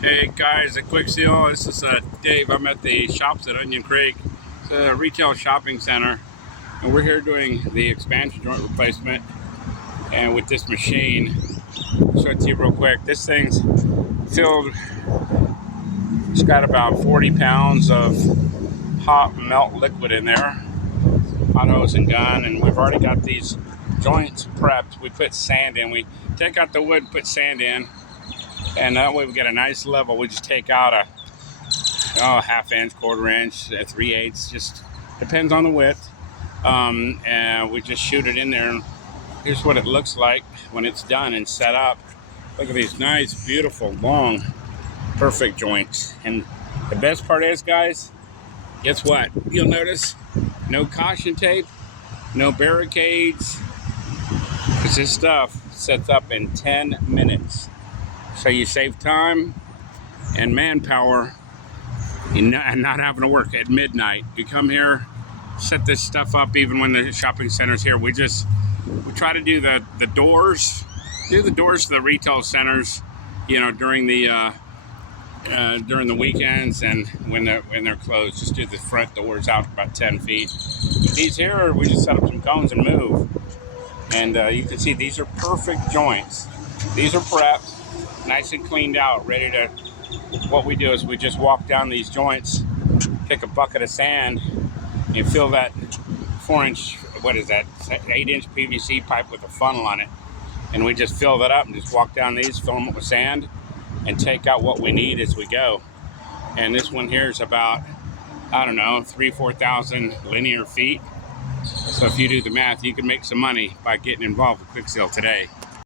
Hey guys, at KwixSeal, this is Dave. I'm at the shops at Onion Creek. It's a retail shopping center, and we're here doing the expansion joint replacement. And with this machine, I'll show it to you real quick. This thing's filled. It's got about 40 pounds of hot melt liquid in there, hot hose and gun, and we've already got these joints prepped. We put sand in. We take out the wood, put sand in. And that way we get a nice level. We just take out a half inch, quarter inch, 3/8, just depends on the width. And we just shoot it in there. And here's what it looks like when it's done and set up. Look at these nice, beautiful, long, perfect joints. And the best part is, guys, guess what? You'll notice no caution tape, no barricades, because this stuff sets up in 10 minutes. So you save time and manpower and not having to work at midnight. You come here, set this stuff up even when the shopping center's here. We try to do the doors, to the retail centers, during the weekends and when they're closed. Just do the front doors out about 10 feet. These here, we just set up some cones and move. And you can see these are perfect joints. These are prepped, nice and cleaned out, ready to. What we do is we just walk down these joints, take a bucket of sand, and fill that 4-inch, 8-inch PVC pipe with a funnel on it, and we just fill that up and just walk down these, fill them up with sand, and take out what we need as we go. And this one here is about, 3,000-4,000 linear feet. So if you do the math, you can make some money by getting involved with KwixSeal today.